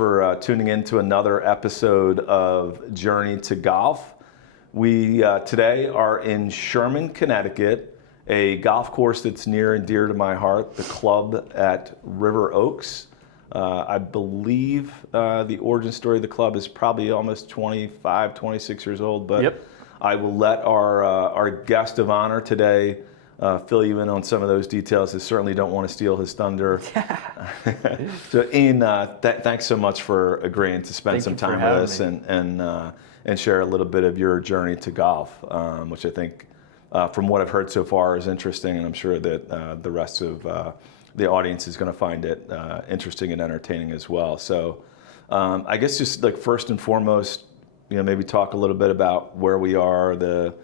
for tuning in to another episode of Journey to Golf. We today are in Sherman, Connecticut, a golf course that's near and dear to my heart, the club at River Oaks. I believe the origin story of the club is probably almost 25, 26 years old, but Yep. I will let our guest of honor today fill you in on some of those details. I certainly don't want to steal his thunder. So Ian, thanks so much for agreeing to spend some time with us and share a little bit of your journey to golf, which I think, from what I've heard so far, is interesting, and I'm sure that the rest of the audience is going to find it interesting and entertaining as well. So I guess just like first and foremost, maybe talk a little bit about where we are, the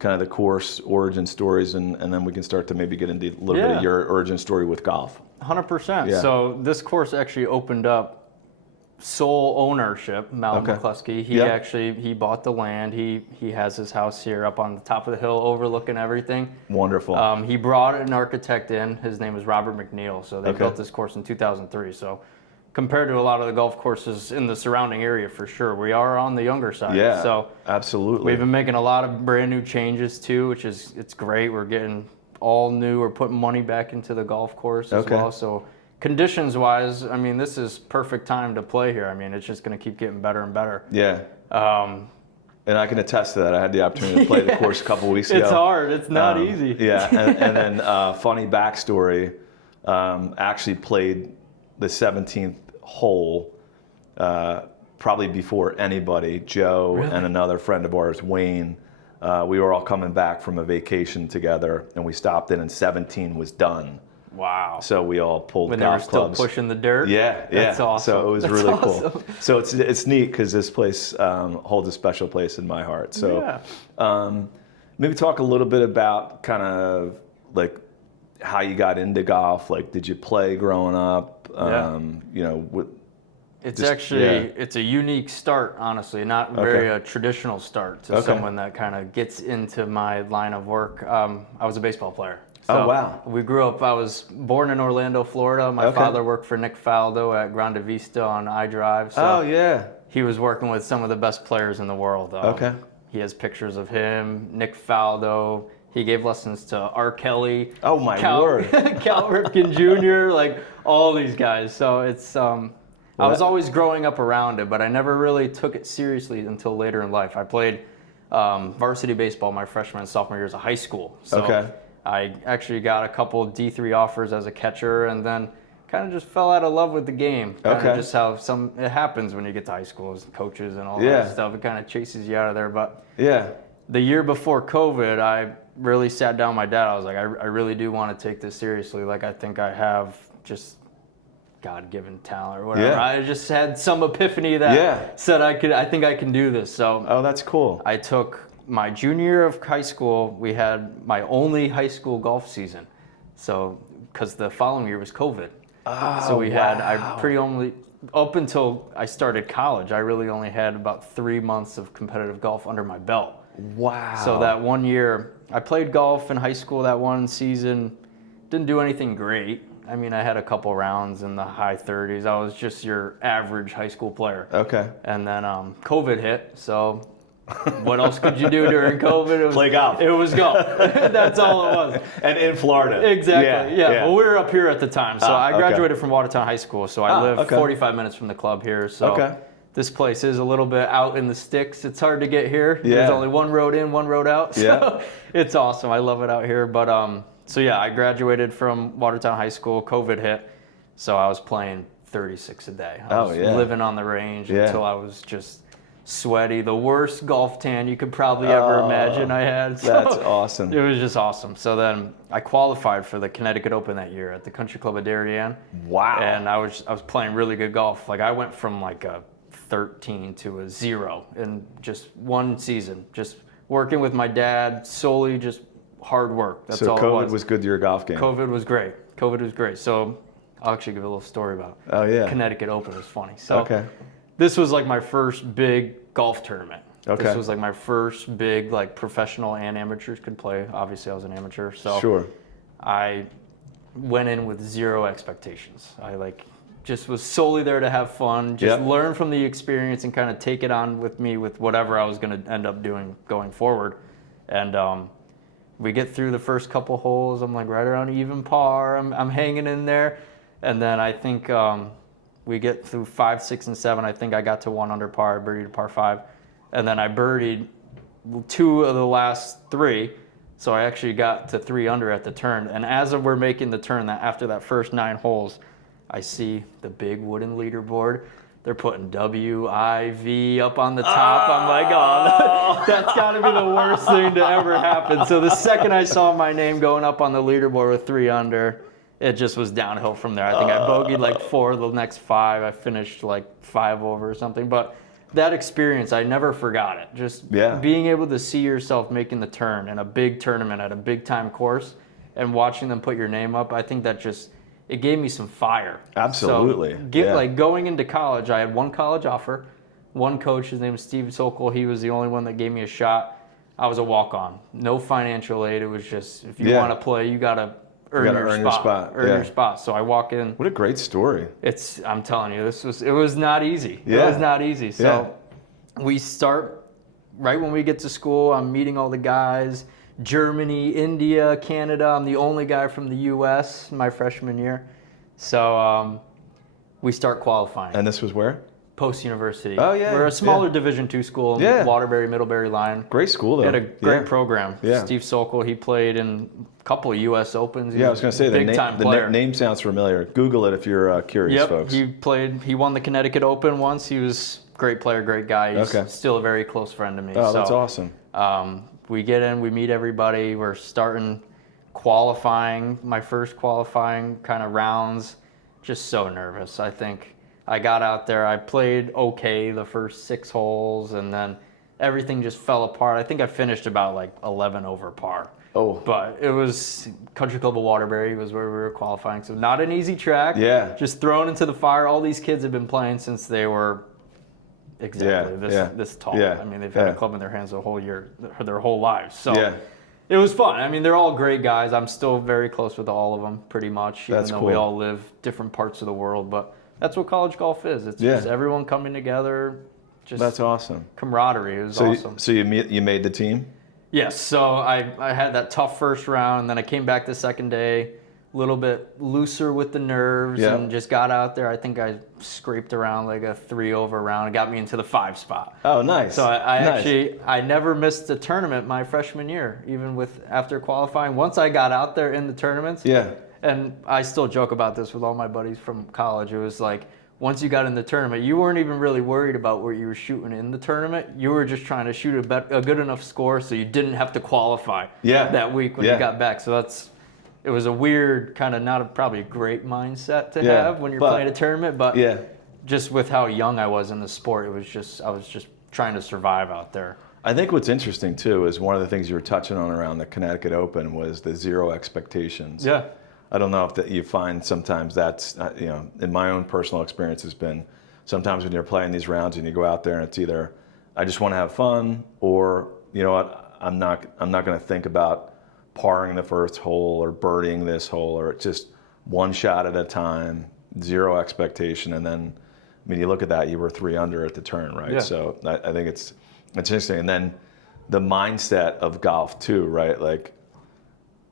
kind of the course origin stories, and then we can start to maybe get into a little bit of your origin story with golf. 100%. Yeah. So this course actually opened up sole ownership. Mal McCluskey, he bought the land. He has his house here up on the top of the hill overlooking everything. Wonderful. He brought an architect in. His name is Robert McNeil. So they built this course in 2003. So compared to a lot of the golf courses in the surrounding area, for sure, we are on the younger side. Yeah, so absolutely. We've been making a lot of brand new changes too, which is it's great. We're getting all new. We're putting money back into the golf course as well. So conditions wise, I mean, this is perfect time to play here. I mean, it's just going to keep getting better and better. Yeah. And I can attest to that. I had the opportunity to play the course a couple weeks ago. It's hard. It's not easy. Yeah. And then funny backstory, actually played the 17th hole probably before anybody. Joe and another friend of ours, Wayne, we were all coming back from a vacation together, and we stopped in, and 17 was done. Wow. So we all pulled when golf they were still clubs. Pushing the dirt. Yeah. That's awesome. So it was really cool. So it's neat because this place holds a special place in my heart. So maybe talk a little bit about kind of like how you got into golf. Like, did you play growing up? It's a unique start, honestly, not very a traditional start to someone that kind of gets into my line of work. I was a baseball player. So we grew up, I was born in Orlando, Florida. My father worked for Nick Faldo at Grande Vista on iDrive. So he was working with some of the best players in the world. He has pictures of him, Nick Faldo. He gave lessons to R. Kelly. Oh my word. Cal Ripken Jr., like all these guys. So it's, I was always growing up around it, but I never really took it seriously until later in life. I played varsity baseball my freshman and sophomore years of high school. So I actually got a couple D3 offers as a catcher, and then kind of just fell out of love with the game. Kind of just how it happens when you get to high school as coaches and all that stuff. It kind of chases you out of there. But the year before COVID, I really sat down with my dad. I was like, I really do want to take this seriously. Like, I think I have just God-given talent or whatever. I just had some epiphany that said I think I can do this. So that's cool. I took my junior year of high school. We had my only high school golf season. So because the following year was COVID. So we had up until I started college, I really only had about 3 months of competitive golf under my belt. Wow. So that one year, I played golf in high school that one season. Didn't do anything great. I mean, I had a couple rounds in the high 30s. I was just your average high school player. And then COVID hit. So what else could you do during COVID? Play golf. It was golf. That's all it was. And in Florida. Exactly. Yeah. Well, we were up here at the time. So I graduated from Watertown High School. So I live 45 minutes from the club here. So this place is a little bit out in the sticks. It's hard to get here. There's only one road in, one road out. So it's awesome. I love it out here. But I graduated from Watertown High School. COVID hit. So I was playing 36 a day. I was living on the range until I was just sweaty. The worst golf tan you could probably ever imagine I had. So that's awesome. It was just awesome. So then I qualified for the Connecticut Open that year at the Country Club of Darien. Wow. And I was playing really good golf. Like, I went from like a 13 to a 0 in just one season. Just working with my dad, solely just hard work. That's all it was. COVID was good to your golf game. COVID was great. So I'll actually give a little story about Connecticut Open. It was funny. So this was like my first big golf tournament. This was like my first big, like, professional and amateurs could play. Obviously, I was an amateur. So I went in with zero expectations. I just was solely there to have fun, just Yep. learn from the experience and kind of take it on with me with whatever I was going to end up doing going forward. And we get through the first couple holes. I'm like right around even par. I'm hanging in there. And then I think we get through 5, 6, and 7. I think I got to 1 under par, birdied a par 5. And then I birdied 2 of the last 3. So I actually got to 3 under at the turn. And as we're making the turn, after that first 9 holes, I see the big wooden leaderboard. They're putting WIV up on the top. I'm like, oh, that's got to be the worst thing to ever happen. So the second I saw my name going up on the leaderboard with 3 under, it just was downhill from there. I think I bogeyed like 4 of the next 5. I finished like 5 over or something. But that experience, I never forgot it. Just being able to see yourself making the turn in a big tournament at a big time course and watching them put your name up, I think that just... it gave me some fire. Absolutely. So like going into college, I had 1 college offer. 1 coach, his name was Steve Sokol. He was the only one that gave me a shot. I was a walk-on. No financial aid. It was just, if you want to play, you got to earn your spot. Earn your spot. So I walk in. What a great story. I'm telling you, it was not easy. It was not easy. So we start right when we get to school. I'm meeting all the guys. Germany, India, Canada. I'm the only guy from the U.S. my freshman year. So we start qualifying. And this was where? Post University. Oh, yeah. We're a smaller Division II school in Waterbury, Middlebury line. Great school, though. They had a great program. Steve Sokol, he played in a couple of U.S. Opens. I was going to say, the name sounds familiar. Google it if you're curious, folks. He won the Connecticut Open once. He was a great player, great guy. He's still a very close friend to me. Oh, that's awesome. We get in, we meet everybody. We're starting qualifying, my first qualifying kind of rounds. Just so nervous. I think I got out there. I played okay the first 6 holes, and then everything just fell apart. I think I finished about like 11 over par. Oh. But it was Country Club of Waterbury was where we were qualifying. So not an easy track. Yeah. Just thrown into the fire. All these kids have been playing since they were this tall. I mean, they've had a club in their hands the whole year, their whole lives. So it was fun. I mean, they're all great guys. I'm still very close with all of them, pretty much, even though we all live different parts of the world. But that's what college golf is. It's just everyone coming together. Just that's awesome. Camaraderie. It was awesome. So you made the team? Yes. So I had that tough first round, and then I came back the second day, a little bit looser with the nerves, and just got out there. I think I scraped around like a 3 over round. It got me into the 5 spot. Oh, nice. So I never missed a tournament my freshman year, even after qualifying. Once I got out there in the tournaments, and I still joke about this with all my buddies from college. It was like, once you got in the tournament, you weren't even really worried about where you were shooting in the tournament. You were just trying to shoot a good enough score so you didn't have to qualify that week when you got back. So it was a weird kind of probably a great mindset to have when you're playing a tournament, but just with how young I was in the sport, I was just trying to survive out there. I think what's interesting too is one of the things you were touching on around the Connecticut Open was the 0 expectations. Yeah. I don't know if you find sometimes that's, in my own personal experience has been sometimes when you're playing these rounds and you go out there and it's either I just want to have fun or, you know what, I'm not going to think about parring the first hole or birdieing this hole, or it's just one shot at a time, 0 expectation. And then, I mean, you look at that, you were 3 under at the turn, right? Yeah. So I think it's interesting. And then the mindset of golf too, right? Like,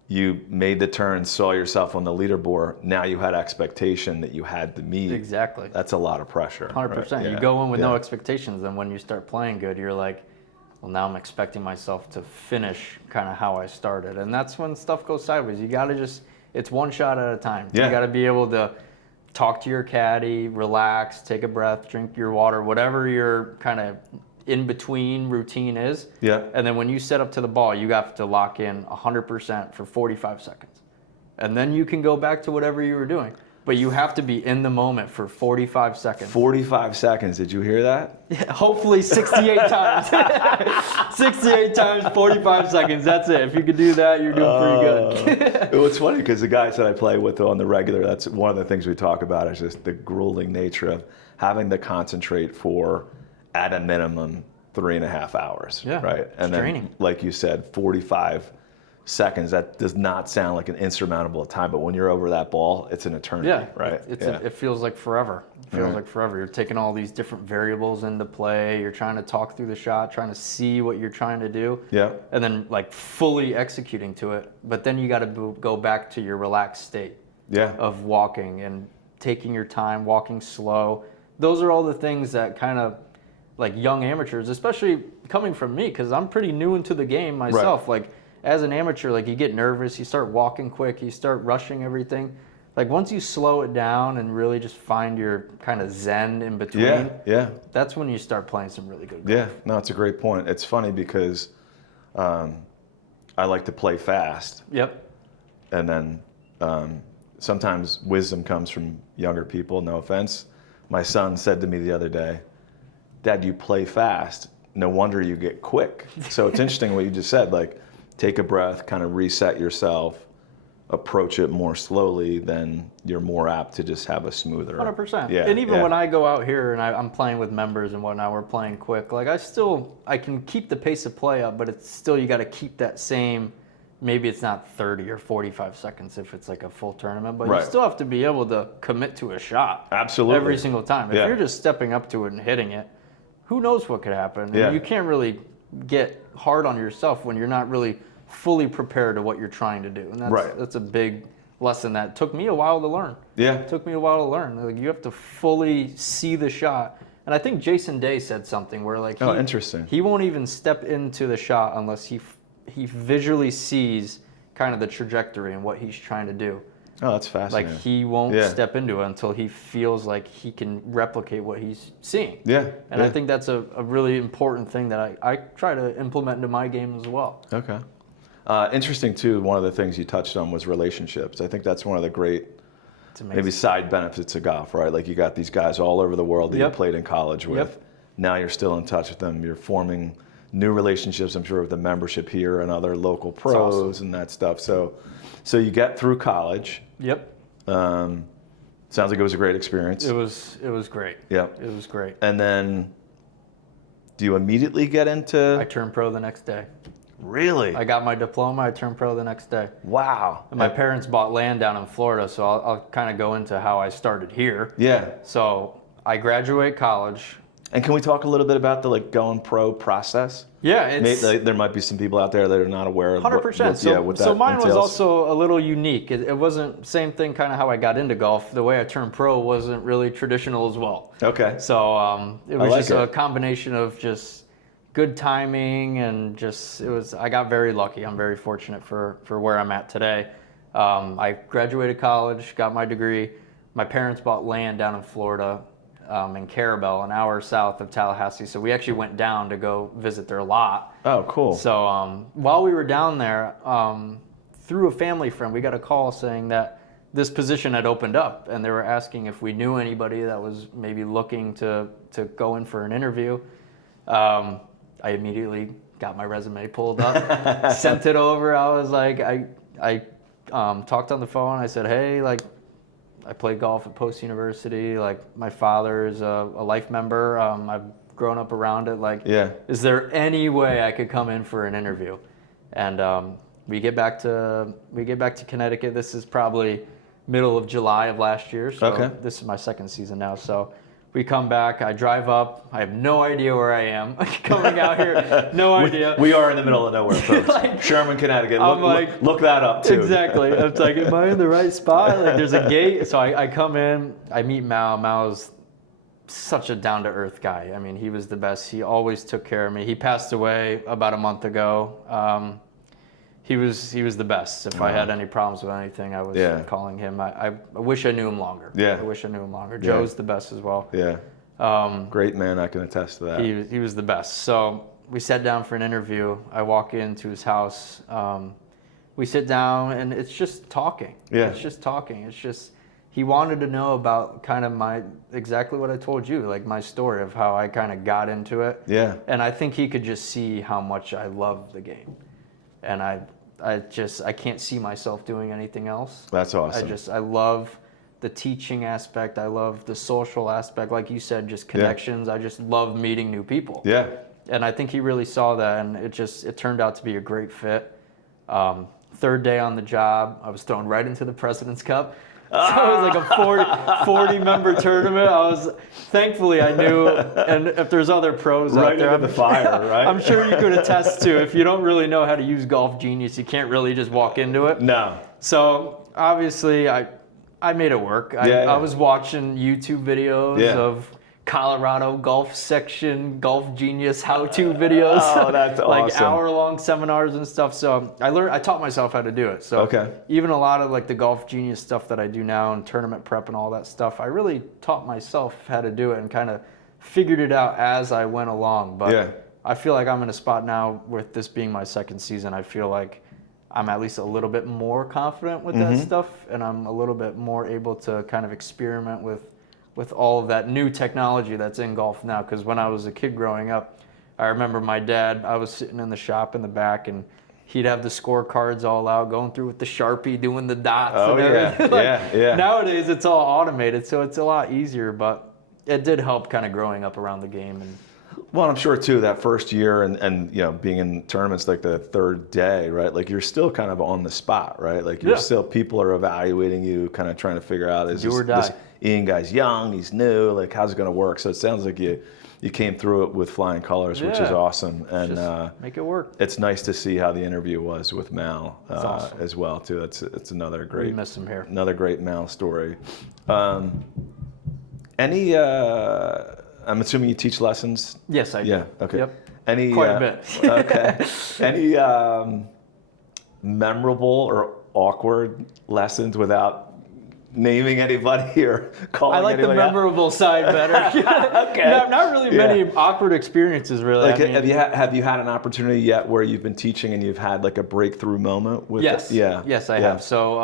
you made the turn, saw yourself on the leaderboard. Now you had expectation that you had to meet. Exactly. That's a lot of pressure. 100%. Right? You go in with no expectations, then when you start playing good, you're like, well, now I'm expecting myself to finish kind of how I started. And that's when stuff goes sideways. You got to it's one shot at a time. Yeah. You got to be able to talk to your caddy, relax, take a breath, drink your water, whatever your kind of in-between routine is. Yeah. And then when you set up to the ball, you have to lock in 100% for 45 seconds. And then you can go back to whatever you were doing. But you have to be in the moment for 45 seconds. 45 seconds. Did you hear that? Yeah, hopefully 68 times. 68 times, 45 seconds. That's it. If you could do that, you're doing pretty good. It's funny because the guys that I play with on the regular, that's one of the things we talk about is just the grueling nature of having to concentrate for, at a minimum, 3.5 hours. Yeah, right? And then, draining. Like you said, 45 seconds, that does not sound like an insurmountable time, but when you're over that ball, it's an eternity, Yeah, right? it feels like forever. It feels like forever. You're taking all these different variables into play. You're trying to talk through the shot, trying to see what you're trying to do, and then like fully executing to it. But then you got to go back to your relaxed state of walking and taking your time, walking slow. Those are all the things that kind of like young amateurs, especially coming from me, because I'm pretty new into the game myself. Like as an amateur, like you get nervous, you start walking quick, you start rushing everything. Like once you slow it down and really just find your kind of zen in between, that's when you start playing some really good golf. Yeah, no, it's a great point. It's funny because I like to play fast. Yep. And then sometimes wisdom comes from younger people, no offense. My son said to me the other day, Dad, you play fast. No wonder you get quick. So it's interesting what you just said, like take a breath, kind of reset yourself, approach it more slowly, then you're more apt to just have a smoother. 100%. Yeah, and even when I go out here and I'm playing with members and whatnot, we're playing quick. Like I can keep the pace of play up, but it's still, you got to keep that same, maybe it's not 30 or 45 seconds if it's like a full tournament, but you still have to be able to commit to a shot. Absolutely. Every single time. If you're just stepping up to it and hitting it, who knows what could happen? And you can't really get hard on yourself when you're not really fully prepared to what you're trying to do. And that's a big lesson that took me a while to learn. Yeah. It took me a while to learn. Like you have to fully see the shot. And I think Jason Day said something where like interesting. He won't even step into the shot unless he visually sees kind of the trajectory and what he's trying to do. Oh, that's fascinating. Like he won't step into it until he feels like he can replicate what he's seeing. Yeah. And I think that's a really important thing that I try to implement into my game as well. Okay. Interesting too, one of the things you touched on was relationships. I think that's one of the great maybe side benefits of golf, right? Like you got these guys all over the world that you played in college with. Now you're still in touch with them. You're forming new relationships, I'm sure, with the membership here and other local pros and that stuff. So you get through college. Yep. Sounds like it was a great experience. It was great. Yep. It was great. And then do you immediately get into... I turned pro the next day. Really? I got my diploma, I turned pro the next day. Wow. And my parents bought land down in Florida, so I'll kind of go into how I started here. Yeah. So I graduate college. And can we talk a little bit about the going pro process? Yeah, there might be some people out there that are not aware of 100%. What that so mine entails. was also a little unique. It wasn't same thing kind of how I got into golf. The way I turned pro wasn't really traditional as well. Okay. So it was just a combination of just good timing and I got very lucky. I'm very fortunate for where I'm at today. I graduated college, got my degree. My parents bought land down in Florida. In Carabel, an hour south of Tallahassee. So we actually went down to go visit their lot. Oh, cool. So while we were down there, through a family friend, we got a call saying that this position had opened up, and they were asking if we knew anybody that was maybe looking to go in for an interview. I immediately got my resume pulled up, sent it over. I was like, I talked on the phone. I said, hey, like, I played golf at Post University. Like my father is a life member. I've grown up around it. Like, is there any way I could come in for an interview? And we get back to Connecticut. This is probably middle of July of last year. So this is my second season now. So we come back. I drive up. I have no idea where I am. Coming out here, no idea. We are in the middle of nowhere, folks. Sherman, Connecticut. Look that up too. Exactly. It's like, am I in the right spot? Like, there's a gate. So I come in. I meet Mao. Mao's such a down-to-earth guy. I mean, he was the best. He always took care of me. He passed away about a month ago. He was the best. If I had any problems with anything, I was calling him. I wish I knew him longer. Yeah. I wish I knew him longer. Joe's the best as well. Yeah. Great man, I can attest to that. He was the best. So we sat down for an interview. I walk into his house. We sit down, and it's just talking. Yeah. It's just talking. It's just, he wanted to know about kind of exactly what I told you, like my story of how I kind of got into it. Yeah. And I think he could just see how much I love the game. And I can't see myself doing anything else. That's awesome. I love the teaching aspect. I love the social aspect. Like you said, just connections. I just love meeting new people. Yeah. And I think he really saw that, and it turned out to be a great fit. Third day on the job, I was thrown right into the President's Cup. So it was like a 40 member tournament. Thankfully I knew, and if there's other pros right out there, into the fire, right? I'm sure you could attest to, if you don't really know how to use Golf Genius, you can't really just walk into it. No. So obviously I made it work. I was watching YouTube videos of Colorado golf section, Golf Genius how-to videos. Oh, that's like awesome. hour-long seminars and stuff. So I taught myself how to do it. So even a lot of like the Golf Genius stuff that I do now and tournament prep and all that stuff, I really taught myself how to do it and kind of figured it out as I went along. But I feel like I'm in a spot now with this being my second season. I feel like I'm at least a little bit more confident with that stuff, and I'm a little bit more able to kind of experiment with all of that new technology that's in golf now. Because when I was a kid growing up, I remember my dad, I was sitting in the shop in the back, and he'd have the scorecards all out, going through with the Sharpie, doing the dots and everything. Nowadays, it's all automated, so it's a lot easier, but it did help kind of growing up around the game. And well, I'm sure too that first year and being in tournaments like the third day, right? Like you're still kind of on the spot, right? Like you're still, people are evaluating you, kind of trying to figure out, is this Ian guy's young, he's new, like how's it going to work? So it sounds like you came through it with flying colors, which is awesome. And just make it work. It's nice to see how the interview was with Mal awesome. as well too. It's another great, we miss him here. Another great Mal story. I'm assuming you teach lessons? Yes, I do. Yeah, okay. Yep. Quite a bit. Okay. Any memorable or awkward lessons without naming anybody or calling anybody I like the memorable side better. Okay. Not really many awkward experiences, really. Like, have you had an opportunity yet where you've been teaching and you've had like a breakthrough moment with Yes. it? Yeah. Yes, I have. So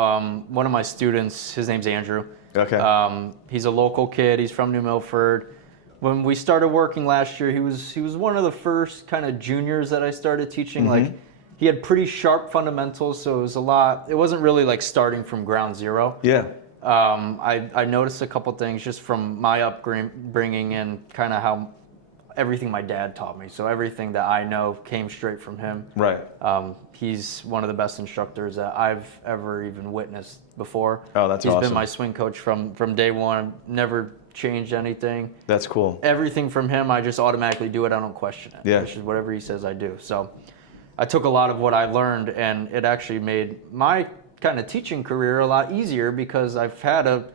one of my students, his name's Andrew. Okay. He's a local kid. He's from New Milford. When we started working last year, he was one of the first kind of juniors that I started teaching. Like, he had pretty sharp fundamentals, so it wasn't really like starting from ground zero. Yeah. I noticed a couple things just from my upbringing and kind of how everything my dad taught me. So everything that I know came straight from him. Right. He's one of the best instructors that I've ever even witnessed before. Oh, that's awesome. He's been my swing coach from day one. Never changed anything. That's cool. Everything from him, I just automatically do it. I don't question it. Yeah. It's just whatever he says, I do. So I took a lot of what I learned, and it actually made my kind of teaching career a lot easier because I've had a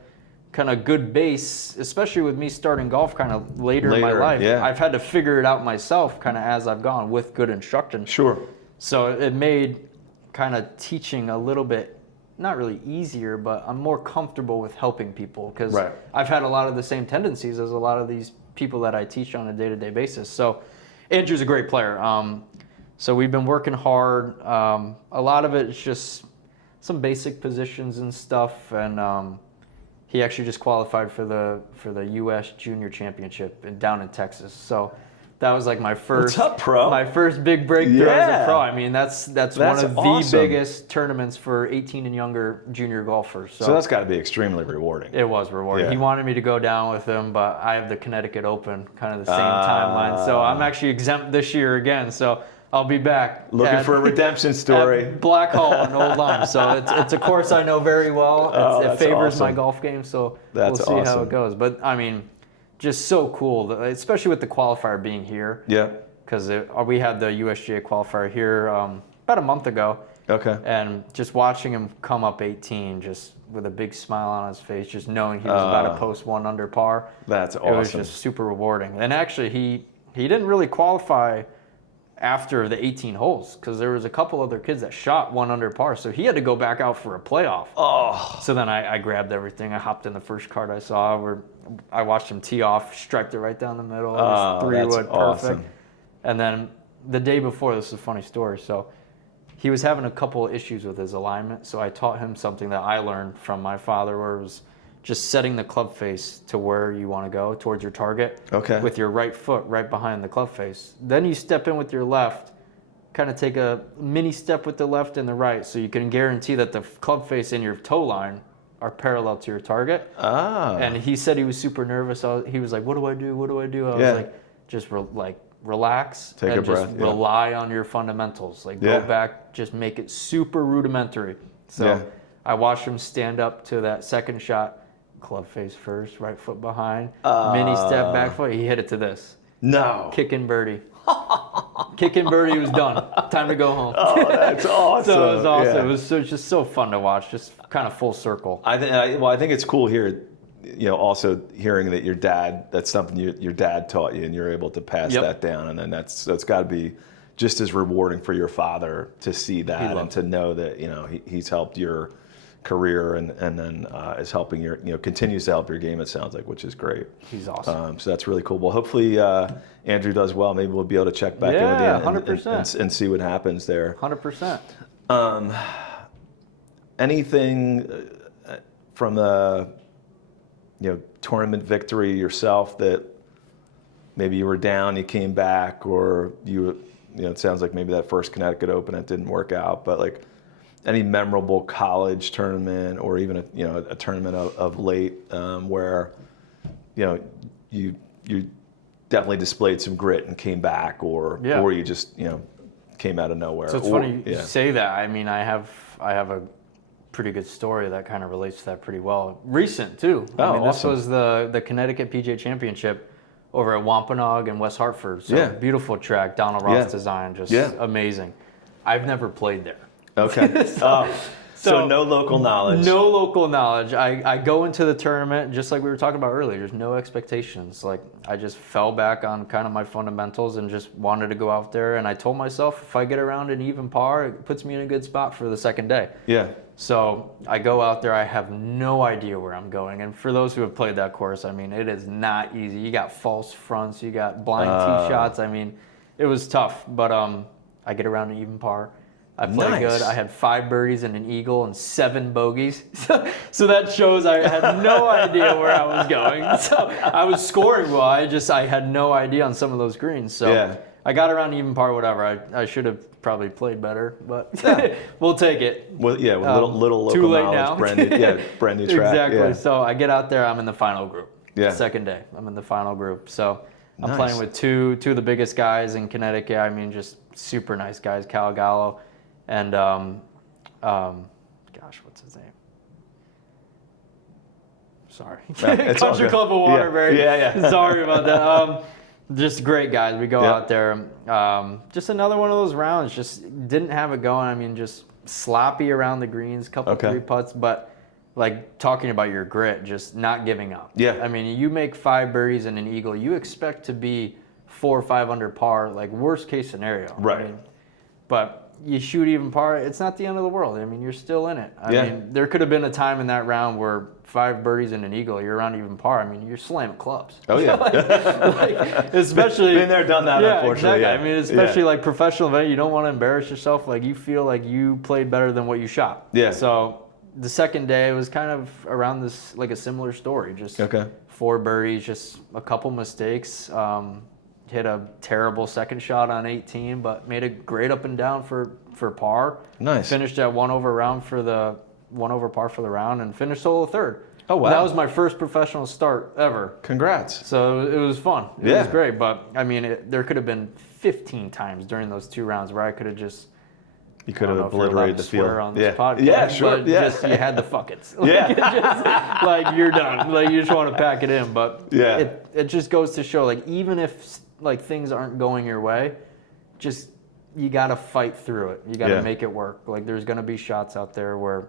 kind of good base, especially with me starting golf kind of later in my life. Yeah. I've had to figure it out myself kind of as I've gone with good instruction. Sure. So it made kind of teaching a little bit, not really easier, but I'm more comfortable with helping people because I've had a lot of the same tendencies as a lot of these people that I teach on a day-to-day basis. So Andrew's a great player. So we've been working hard. A lot of it is just some basic positions and stuff, and he actually just qualified for the U.S. Junior Championship down in Texas. So that was like my first. What's up, pro? My first big breakthrough as a pro. I mean, that's one of the biggest tournaments for 18 and younger junior golfers. So that's got to be extremely rewarding. It was rewarding. Yeah. He wanted me to go down with him, but I have the Connecticut Open, kind of the same timeline. So I'm actually exempt this year again. So I'll be back. Looking for a redemption story. At Black Hall on Old Lime. So it's a course I know very well. It favors my golf game. So we'll see how it goes. But I mean, just so cool, especially with the qualifier being here. Yeah. Because we had the USGA qualifier here about a month ago. Okay. And just watching him come up 18, just with a big smile on his face, just knowing he was about to post 1 under par. That's awesome. It was just super rewarding. And actually, he didn't really qualify after the 18 holes because there was a couple other kids that shot 1 under par, so he had to go back out for a playoff. Oh. So then I grabbed everything. I hopped in the first cart I saw where I watched him tee off, striped it right down the middle. It was 3-wood, perfect. Awesome. And then the day before, this is a funny story. So he was having a couple of issues with his alignment, so I taught him something that I learned from my father, where it was just setting the club face to where you want to go, towards your target, with your right foot right behind the club face. Then you step in with your left, kind of take a mini step with the left and the right, so you can guarantee that the club face and your toe line are parallel to your target. And he said he was super nervous. He was like, what do I do? What do I do? I was like, just relax Take a and just breath, yeah. rely on your fundamentals. Like Yeah. go back, just make it super rudimentary. So Yeah. I watched him stand up to that second shot, club face first, right foot behind, mini step back foot. He hit it to this. No. Kicking birdie. Kicking birdie was done. Time to go home. Oh, that's awesome. So it was awesome. Yeah. It was just so fun to watch, just kind of full circle. I think it's cool here, also hearing that your dad, that's something your dad taught you and you're able to pass Yep. that down. And then that's got to be just as rewarding for your father to see that and to know that, he's helped your career and then is helping continues to help your game, it sounds like, which is great. He's awesome. So that's really cool. Well, hopefully Andrew does well. Maybe we'll be able to check back in with you 100%. and see what happens there. 100%. Anything from the tournament victory yourself that maybe you were down, you came back, or it sounds like maybe that first Connecticut Open, it didn't work out, but like any memorable college tournament or even a tournament of late where you definitely displayed some grit and came back, or you just came out of nowhere. So it's funny you say that. I mean, I have a pretty good story that kind of relates to that pretty well. Recent too. Oh, I mean, awesome. This was the Connecticut PGA Championship over at Wampanoag in West Hartford. So beautiful track, Donald Ross design, just amazing. I've never played there. Okay. So no local knowledge. No local knowledge. I go into the tournament, just like we were talking about earlier, there's no expectations. Like, I just fell back on kind of my fundamentals and just wanted to go out there. And I told myself, if I get around an even par, it puts me in a good spot for the second day. Yeah. So I go out there, I have no idea where I'm going. And for those who have played that course, I mean, it is not easy. You got false fronts, you got blind tee shots. I mean, it was tough, but I get around an even par. I played good. I had 5 birdies and an eagle and 7 bogeys. So that shows I had no idea where I was going. So I was scoring well. I had no idea on some of those greens. So I got around even par, whatever. I should have probably played better, but we'll take it. Well, with little local too late knowledge, now. brand new track. Exactly. Yeah. So I get out there. I'm in the final group. Yeah. Second day, I'm in the final group. So I'm Nice. playing with two of the biggest guys in Connecticut. I mean, just super nice guys, Cal Gallo. And, gosh, what's his name? Sorry. Country Club of Waterbury. Yeah. Sorry about that. Just great guys. We go out there. Just another one of those rounds. Just didn't have it going. I mean, just sloppy around the greens, couple 3 putts. But, like, talking about your grit, just not giving up. Yeah. I mean, you make 5 birdies and an eagle. You expect to be 4 or 5 under par, like, worst case scenario. Right. I mean, but you shoot even par, it's not the end of the world. I mean, you're still in it. I mean, there could have been a time in that round where 5 birdies and an eagle, you're around even par. I mean, you're slamming clubs. Oh, yeah. Especially... Been there, done that, unfortunately. Exactly. Yeah. I mean, especially like professional event, you don't want to embarrass yourself. Like, you feel like you played better than what you shot. Yeah. So the second day was kind of around this, like a similar story. Just 4 birdies, just a couple mistakes. Hit a terrible second shot on 18, but made a great up and down for par. Nice. Finished at 1 over par for the round, and finished solo third. Oh, wow. That was my first professional start ever. Congrats. So it was fun. It was great, but I mean, there could have been 15 times during those 2 rounds where I could have just... You could have obliterated the field. On this podcast, yeah, sure. But just, you had the fuck it's. Like, you're done. Like, you just want to pack it in. But it just goes to show, like, even if like things aren't going your way, just you got to fight through it. You got to make it work. Like, there's going to be shots out there where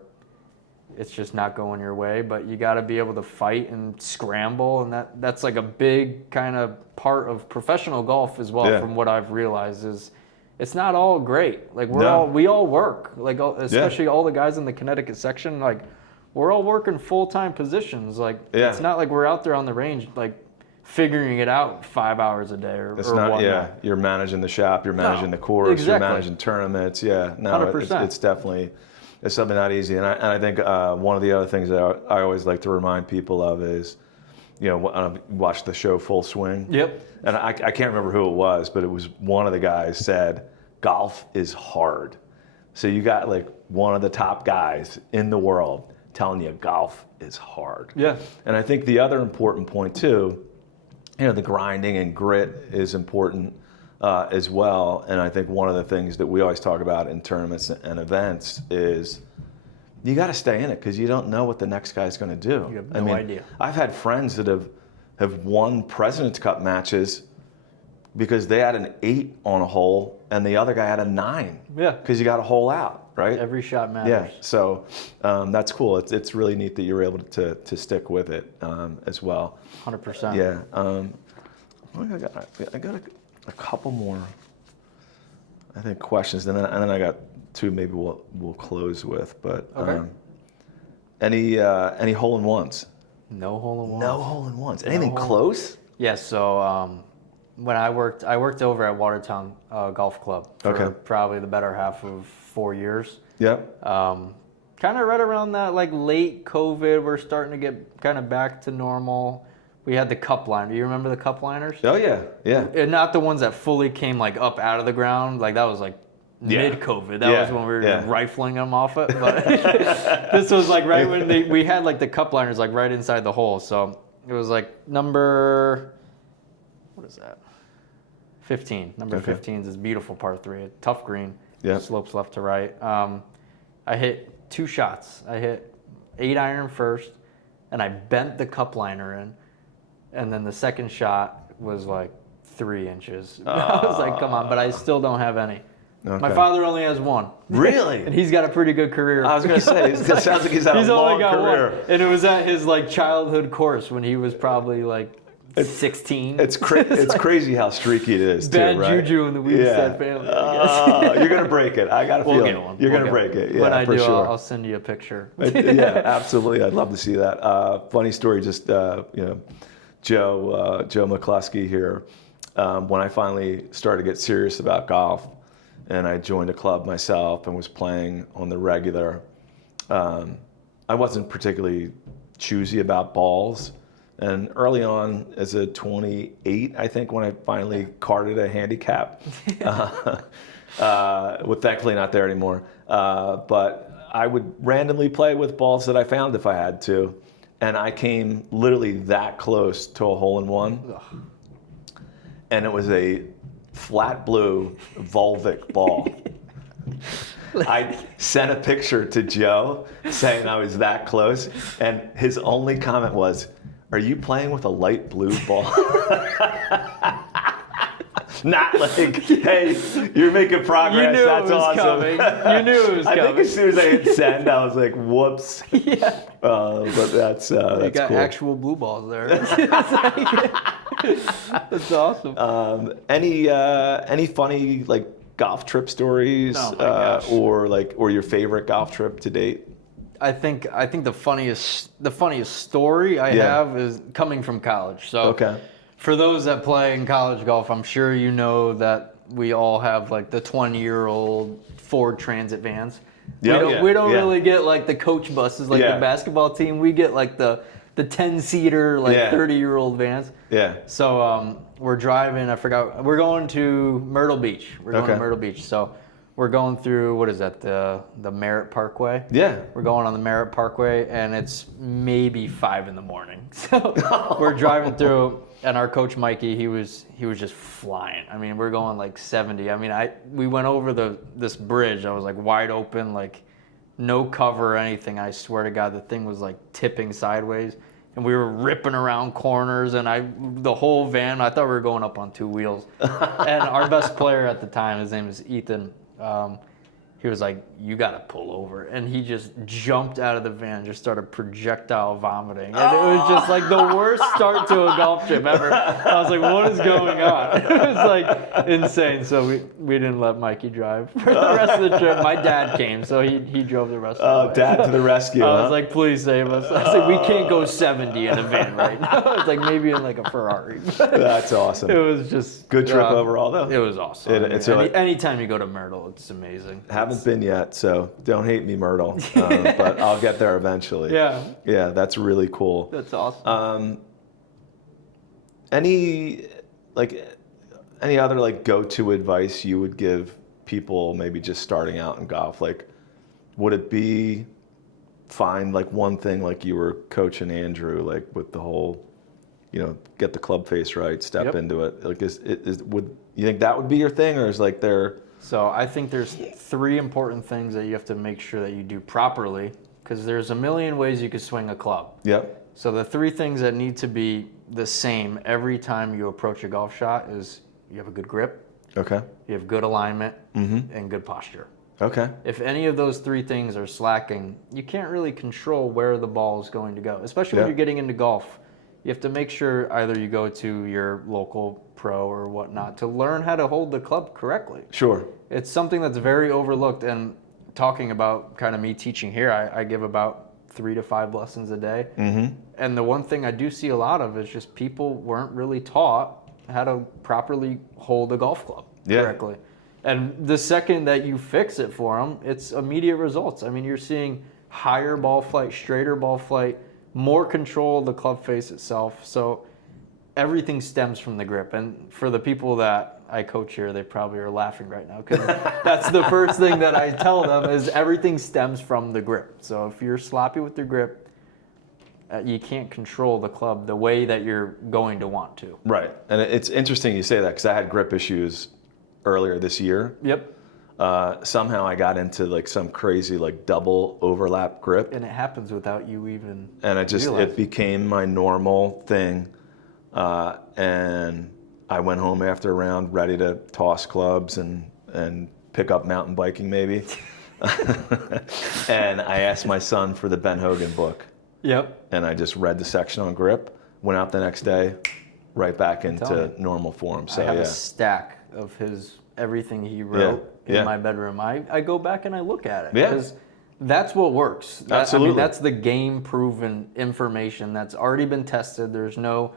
it's just not going your way, but you got to be able to fight and scramble, and that's like a big kind of part of professional golf as well. From what I've realized is it's not all great. Like, we all work. Like, especially all the guys in the Connecticut section. Like, we're all working full-time positions. Like, it's not like we're out there on the range like figuring it out 5 hours a day or whatnot. You're managing the shop, you're managing the course, you're managing tournaments. 100%. It's definitely something not easy. And I think one of the other things that I always like to remind people of is, watch the show Full Swing. Yep. And I can't remember who it was, but it was one of the guys said, golf is hard. So you got like one of the top guys in the world telling you golf is hard. Yeah. And I think the other important point too, the grinding and grit is important. as well. And I think one of the things that we always talk about in tournaments and events is you got to stay in it because you don't know what the next guy's going to do. You have no idea. I've had friends that have won President's Cup matches because they had an 8 on a hole and the other guy had a 9. Yeah. Because you got a hole out, right? Every shot matters. Yeah. So that's cool. It's really neat that you were able to stick with it as well. 100%. Yeah. I got a couple more, I think, questions, and then I got 2 maybe we'll close with. But Okay. any hole-in-ones? No hole-in-ones. No hole-in-ones. Anything close? Yeah, so when I worked over at Watertown Golf Club for probably the better half of 4 years. Yep. Kind of right around that, like late COVID, we're starting to get kind of back to normal. We had the cup liner. Do you remember the cup liners? Oh yeah, yeah. And not the ones that fully came like up out of the ground. Like that was like mid-COVID. That was when we were rifling them off it. But this was like right when we had like the cup liners like right inside the hole. So it was like number, what is that? 15. Number 15 is this beautiful par 3. A tough green. Yeah. Slopes left to right. I hit 2 shots. I hit 8-iron first, and I bent the cup liner in. And then the second shot was like 3 inches. I was like, come on, but I still don't have any. Okay. My father only has 1. Really? And he's got a pretty good career. I was going to say, it sounds like he's had a long career. 1. And it was at his like childhood course when he was probably like 16. It's crazy how streaky it is, too, Bad right? juju in the Wivestad family, I guess. You're going to break it. I got a feeling. You're going to break it. Yeah, when I for do, sure. I'll send you a picture. Yeah, absolutely. I'd love to see that. Funny story, just, Joe McCluskey here. When I finally started to get serious about golf and I joined a club myself and was playing on the regular, I wasn't particularly choosy about balls. And early on, as a 28, I think, when I finally carded a handicap, with thankfully not there anymore, but I would randomly play with balls that I found if I had to. And I came literally that close to a hole-in-one. And it was a flat blue Volvic ball. I sent a picture to Joe saying I was that close. And his only comment was, "Are you playing with a light blue ball?" Not like, "Hey, you're making progress. You knew That's it was awesome." coming. You knew it was coming. I think as soon as I hit send, I was like, "Whoops." Yeah. But that's You got cool. actual blue balls there. That's awesome. Any funny like golf trip stories, Oh my gosh. or your favorite golf trip to date? I think the funniest story I have is coming from college. So for those that play in college golf, I'm sure you know that we all have like the 20-year-old Ford Transit vans. We don't really get like the coach buses like the basketball team. We get like the 10-seater like 30-year-old vans. Yeah. So we're driving. I forgot. We're going to Myrtle Beach. We're going to Myrtle Beach. So we're going through, what is that, the Merritt Parkway? Yeah. We're going on the Merritt Parkway, and it's maybe 5 in the morning. So we're driving through, and our coach Mikey, he was just flying. I mean, we're going like 70. I mean, we went over this bridge. I was like wide open, like no cover or anything. I swear to God, the thing was like tipping sideways. And we were ripping around corners, and the whole van, I thought we were going up on 2 wheels. And our best player at the time, his name is Ethan, he was like, "You got to pull over." And he just jumped out of the van, just started projectile vomiting. And it was just like the worst start to a golf trip ever. I was like, what is going on? It was like insane. So we didn't let Mikey drive for the rest of the trip. My dad came, so he drove the rest of the way. Dad to the rescue. I was like, please save us. I was like, we can't go 70 in a van right now. It's like maybe in like a Ferrari. That's awesome. It was just good trip overall, though. It was awesome. Anytime you go to Myrtle, it's amazing. Haven't been yet, so don't hate me, Myrtle. But I'll get there eventually. Yeah, that's really cool. That's awesome. Any other like go-to advice you would give people maybe just starting out in golf? Like, would it be find like one thing, like you were coaching Andrew, like with the whole, get the club face right, step Yep. into it. Like, would you think that would be your thing, or is like there? So I think there's 3 important things that you have to make sure that you do properly, because there's a million ways you could swing a club. Yep. So the 3 things that need to be the same every time you approach a golf shot is you have a good grip, Okay. you have good alignment, and good posture. Okay. If any of those 3 things are slacking, you can't really control where the ball is going to go, especially when Yeah. you're getting into golf. You have to make sure either you go to your local pro or whatnot to learn how to hold the club correctly. Sure. It's something that's very overlooked. And talking about kind of me teaching here, I give about 3 to 5 lessons a day. And the one thing I do see a lot of is just people weren't really taught how to properly hold a golf club correctly. And the second that you fix it for them, it's immediate results. I mean, you're seeing higher ball flight, straighter ball flight, more control of the club face itself. So everything stems from the grip. And for the people that I coach here, they probably are laughing right now, because that's the first thing that I tell them is everything stems from the grip. So if you're sloppy with your grip, you can't control the club the way that you're going to want to. Right. And it's interesting you say that, because I had grip issues earlier this year. Yep. Somehow I got into like some crazy like double overlap grip, And it happens without you even and it became my normal thing. And I went home after a round ready to toss clubs and pick up mountain biking maybe. And I asked my son for the Ben Hogan book. Yep. And I just read the section on grip, went out the next day, right back into normal form. So I have a stack of everything he wrote in my bedroom. I go back and I look at it because that's what works. Absolutely. I mean, that's the game proven information that's already been tested. There's no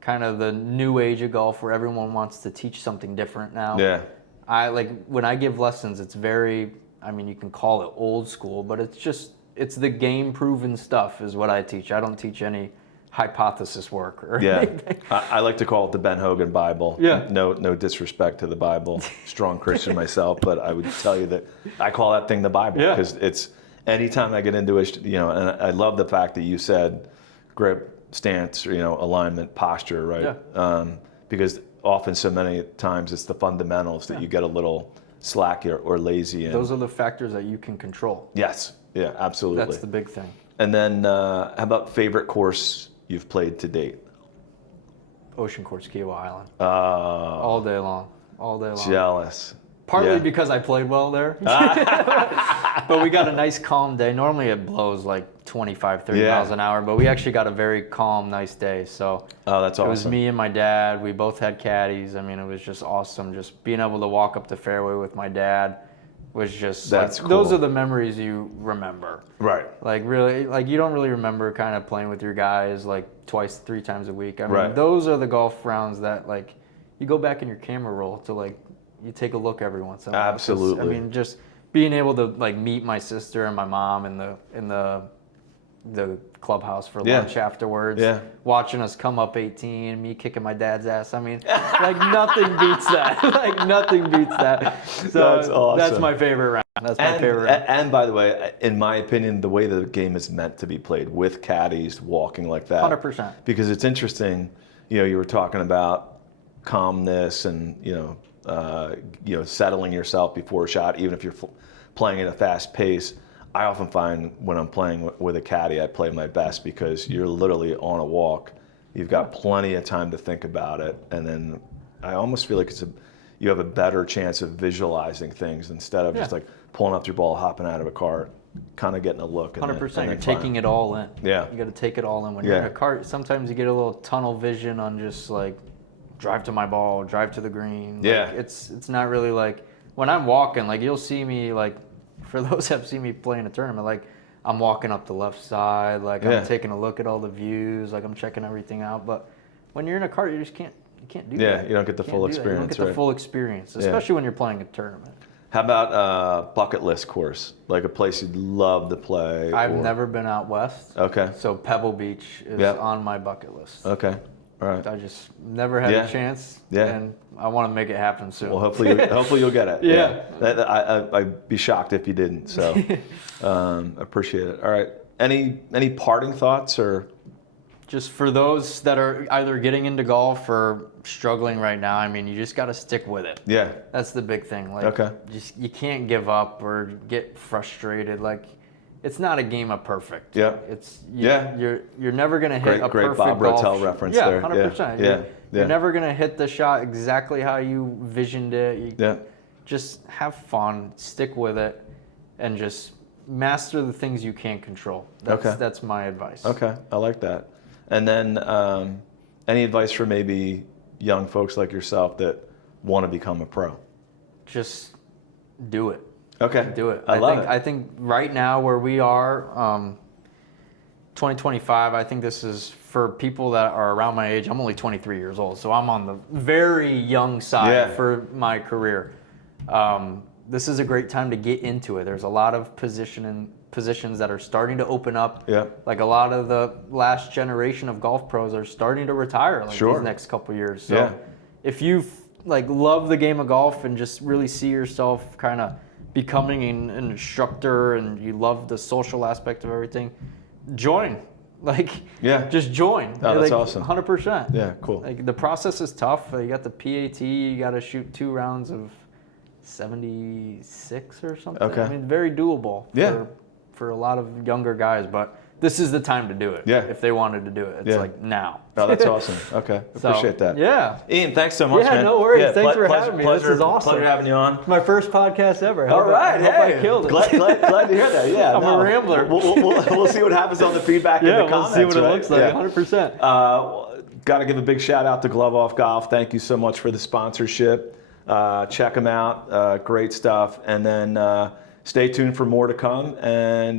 kind of the new age of golf where everyone wants to teach something different now. Yeah. When I give lessons, it's very, I mean, you can call it old school, but it's the game proven stuff is what I teach. I don't teach any hypothesis work or anything. I like to call it the Ben Hogan Bible. Yeah. No disrespect to the Bible. Strong Christian myself, but I would tell you that I call that thing the Bible, because it's anytime I get into it, and I love the fact that you said grip, stance, alignment, posture, right? Yeah. Because often, so many times, it's the fundamentals that you get a little slack or lazy in. Those are the factors that you can control. Yes. Yeah, absolutely. That's the big thing. And then how about favorite course you've played to date? Ocean Course, Kiowa Island. All day long. Jealous. Partly because I played well there. But we got a nice calm day. Normally it blows like 25, 30 miles an hour, but we actually got a very calm, nice day. So that's awesome. It was me and my dad. We both had caddies. I mean, it was just awesome. Just being able to walk up the fairway with my dad was just cool. Those are the memories you remember. Right. Like really, like you don't really remember kind of playing with your guys like 2-3 times a week. I mean, those are the golf rounds that like you go back in your camera roll to like you take a look every once in a while. Absolutely. I mean, just being able to like meet my sister and my mom in the clubhouse for lunch afterwards, watching us come up 18, me kicking my dad's ass. I mean, like nothing beats that. Like nothing beats that. So that's awesome. That's my favorite round. That's my favorite round. And by the way, in my opinion, the way the game is meant to be played with caddies walking like that. 100%. Because it's interesting, you were talking about calmness and settling yourself before a shot, even if you're playing at a fast pace. I often find when I'm playing with a caddy, I play my best because you're literally on a walk. You've got plenty of time to think about it, and then I almost feel like you have a better chance of visualizing things instead of just like pulling up your ball, hopping out of a cart, kind of getting a look. 100%. You're taking it all in. Yeah. You got to take it all in. When you're in a cart, sometimes you get a little tunnel vision on just like drive to my ball, drive to the green. Like, it's not really like when I'm walking. Like you'll see me like. For those that have seen me play in a tournament, like I'm walking up the left side, like I'm taking a look at all the views, like I'm checking everything out. But when you're in a cart, you just can't do that. Yeah, you don't get the full experience. You don't get the full experience, especially when you're playing a tournament. How about a bucket list course, like a place you'd love to play? I've never been out west. Okay. So Pebble Beach is on my bucket list. Okay. All right. I just never had a chance, and I want to make it happen soon. Well, hopefully you'll get it. I'd be shocked if you didn't. So appreciate it. All right. Any parting thoughts or? just for those that are either getting into golf or struggling right now, I mean, you just got to stick with it. Yeah. That's the big thing. Like, Okay. just you can't give up or get frustrated. Like, it's not a game of perfect. Yeah. You're never gonna hit a great perfect Bob golf Rotel reference yeah, there. 100%. Yeah. You're never gonna hit the shot exactly how you visioned it. Just have fun, stick with it, and just master the things you can't control. That's my advice. Okay, I like that. And then any advice for maybe young folks like yourself that want to become a pro? Just do it. Okay. Do it. I love it. I think right now where we are, 2025, I think this is for people that are around my age. I'm only 23 years old, so I'm on the very young side for my career. This is a great time to get into it. There's a lot of positions that are starting to open up. Yeah. Like a lot of the last generation of golf pros are starting to retire these next couple years. So if you love the game of golf and just really see yourself kind of becoming an instructor and you love the social aspect of everything, join. Just join. Oh, that's awesome. 100%. Yeah, cool. Like the process is tough. You got the PAT, you got to shoot 2 rounds of 76 or something. Okay. I mean, very doable for a lot of younger guys, but this is the time to do it. Yeah. If they wanted to do it. It's like now. Oh, that's awesome. Okay. Appreciate that. Yeah. Ian, thanks so much, man. Yeah, no worries. Thanks for having me. Pleasure, This is awesome. Pleasure having you on. It's my first podcast ever. All right. I hope I killed it. Glad to hear that. Yeah. I'm a rambler. We'll see what happens on the feedback in the comments. We'll see what it looks like. Yeah. 100%. Got to give a big shout out to Glove Off Golf. Thank you so much for the sponsorship. Check them out. Great stuff. And then stay tuned for more to come. And